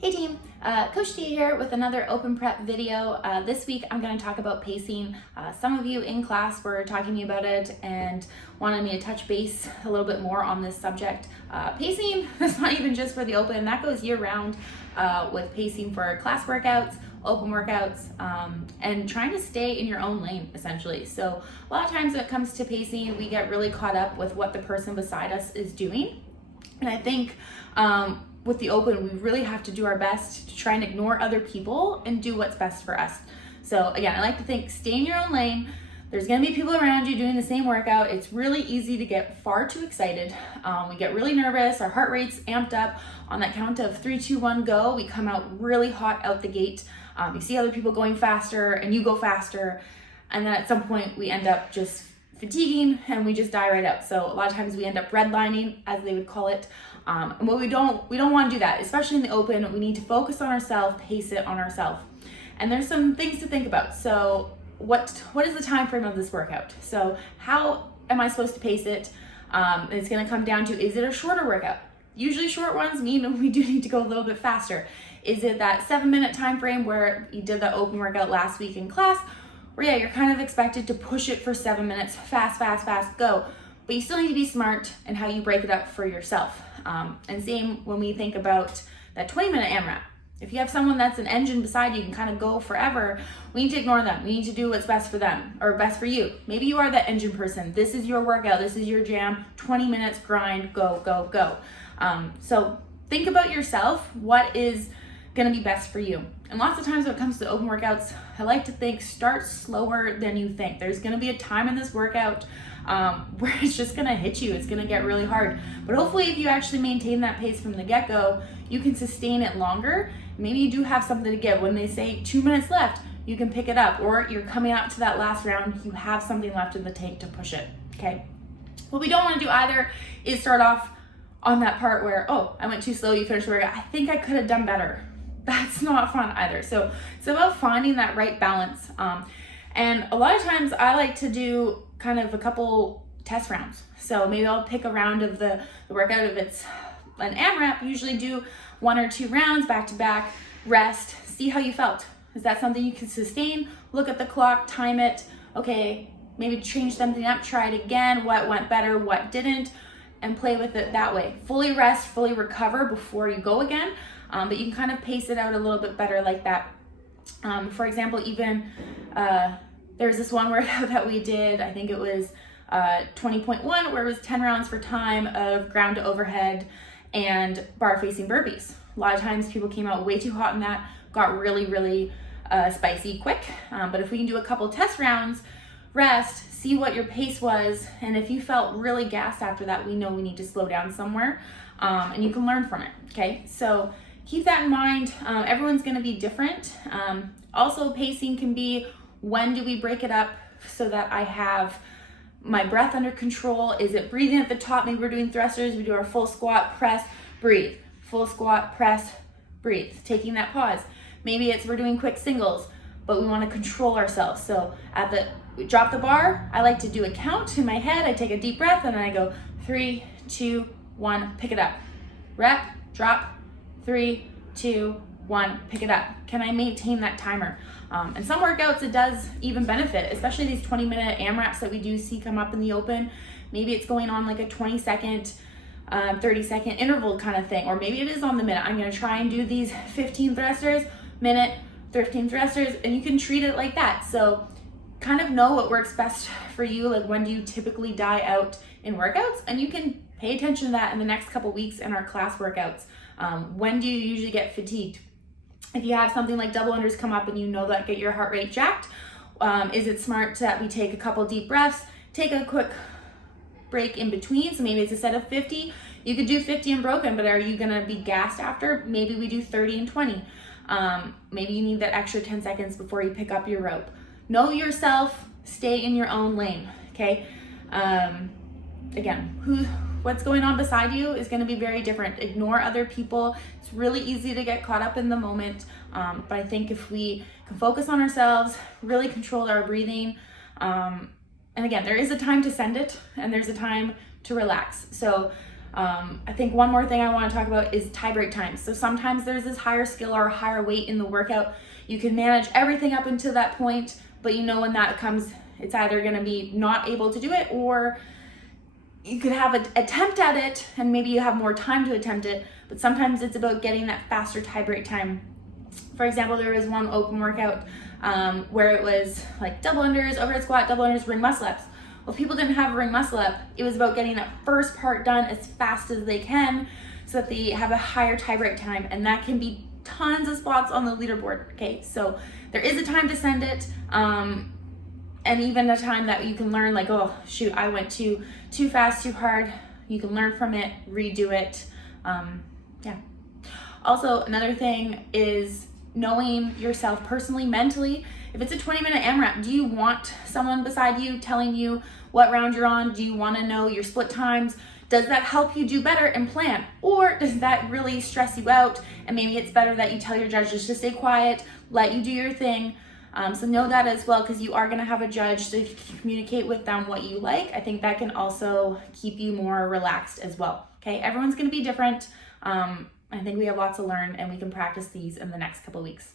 Hey team, Coach T here with another open prep video. This week I'm going to talk about pacing. Some of you in class were talking to me about it and wanted me to touch base a little bit more on this subject. Pacing is not even just for the open, that goes year round with pacing for class workouts, open workouts, and trying to stay in your own lane essentially. So a lot of times when it comes to pacing, we get really caught up with what the person beside us is doing. And I think with the open, we really have to do our best to try and ignore other people and do what's best for us. So again, I like to think stay in your own lane. There's gonna be people around you doing the same workout. It's really easy to get far too excited. We get really nervous, our heart rate's amped up. On that count of 3, 2, 1, go, we come out really hot out the gate. You see other people going faster and you go faster. And then at some point we end up just fatiguing and we just die right out. So a lot of times we end up redlining, as they would call it. And we don't want to do that, especially in the open. We need to focus on ourselves, pace it on ourselves. And there's some things to think about. So what is the time frame of this workout? So how am I supposed to pace it? It's going to come down to, is it a shorter workout? Usually short ones mean we do need to go a little bit faster. Is it that 7-minute time frame where you did the open workout last week in class? Where yeah, you're kind of expected to push it for 7 minutes, fast, go. But you still need to be smart in how you break it up for yourself. And same when we think about that 20-minute AMRAP. If you have someone that's an engine beside you and kind of go forever, we need to ignore them. We need to do what's best for them or best for you. Maybe you are that engine person. This is your workout. This is your jam. 20 minutes, grind, go. So think about yourself. What is going to be best for you? And lots of times when it comes to open workouts, I like to think start slower than you think. There's going to be a time in this workout where it's just going to hit you. It's going to get really hard. But hopefully if you actually maintain that pace from the get-go, you can sustain it longer. Maybe you do have something to give. When they say 2 minutes left, you can pick it up. Or you're coming out to that last round, you have something left in the tank to push it, okay? What we don't want to do either is start off on that part where, oh, I went too slow, you finished the workout. I think I could have done better. That's not fun either. So it's about finding that right balance. And a lot of times I like to do kind of a couple test rounds. So maybe I'll pick a round of the workout. If it's an AMRAP, usually do 1 or 2 rounds back to back, rest, see how you felt. Is that something you can sustain? Look at the clock, time it. Okay, maybe change something up, try it again. What went better, what didn't, and play with it that way. Fully rest, fully recover before you go again. But you can kind of pace it out a little bit better like that. For example, even there's this one workout that we did, I think it was 20.1, where it was 10 rounds for time of ground to overhead and bar facing burpees. A lot of times people came out way too hot in that, got really spicy quick. But if we can do a couple test rounds, rest, see what your pace was, and if you felt really gassed after that, we know we need to slow down somewhere, and you can learn from it, okay? So keep that in mind. Everyone's gonna be different. Also, pacing can be, when do we break it up so that I have my breath under control? Is it breathing at the top? Maybe we're doing thrusters, we do our full squat, press, breathe. Full squat, press, breathe. Taking that pause. Maybe it's we're doing quick singles, but we wanna control ourselves. So we drop the bar, I like to do a count in my head. I take a deep breath and then I go 3, 2, 1, pick it up. Rep, drop, 3, 2, 1, pick it up. Can I maintain that timer? And some workouts it does even benefit, especially these 20-minute AMRAPs that we do see come up in the open. Maybe it's going on like a 20-second, 30-second interval kind of thing, or maybe it is on the minute. I'm gonna try and do these 15 thrusters, minute, 13 thrusters, and you can treat it like that. So kind of know what works best for you, like when do you typically die out in workouts, and you can pay attention to that in the next couple weeks in our class workouts. When do you usually get fatigued? If you have something like double unders come up and you know that get your heart rate jacked, is it smart that we take a couple deep breaths, take a quick break in between? So maybe it's a set of 50. You could do 50 unbroken, but are you gonna be gassed after? Maybe we do 30 and 20. Maybe you need that extra 10 seconds before you pick up your rope. Know yourself, stay in your own lane, okay? Again, what's going on beside you is going to be very different. Ignore other people. It's really easy to get caught up in the moment, but I think if we can focus on ourselves, really control our breathing, and again, there is a time to send it and there's a time to relax. So I think one more thing I want to talk about is tie break times. So sometimes there's this higher skill or higher weight in the workout. You can manage everything up until that point, but you know when that comes, it's either going to be not able to do it, or you could have an attempt at it and maybe you have more time to attempt it, but sometimes it's about getting that faster tie break time. For example, there was one open workout where it was like double unders, overhead squat, double unders, ring muscle ups. Well, if people didn't have a ring muscle up, it was about getting that first part done as fast as they can so that they have a higher tie break time, and that can be tons of spots on the leaderboard. Okay, so there is a time to send it, and even a time that you can learn, like, oh shoot, I went too fast, too hard. You can learn from it, redo it. Yeah. Also, another thing is knowing yourself personally, mentally. If it's a 20-minute AMRAP, do you want someone beside you telling you what round you're on? Do you want to know your split times? Does that help you do better and plan? Or does that really stress you out? And maybe it's better that you tell your judges to stay quiet, let you do your thing. So know that as well, because you are going to have a judge, so if you communicate with them what you like, I think that can also keep you more relaxed as well. Okay, everyone's going to be different. I think we have lots to learn, and we can practice these in the next couple weeks.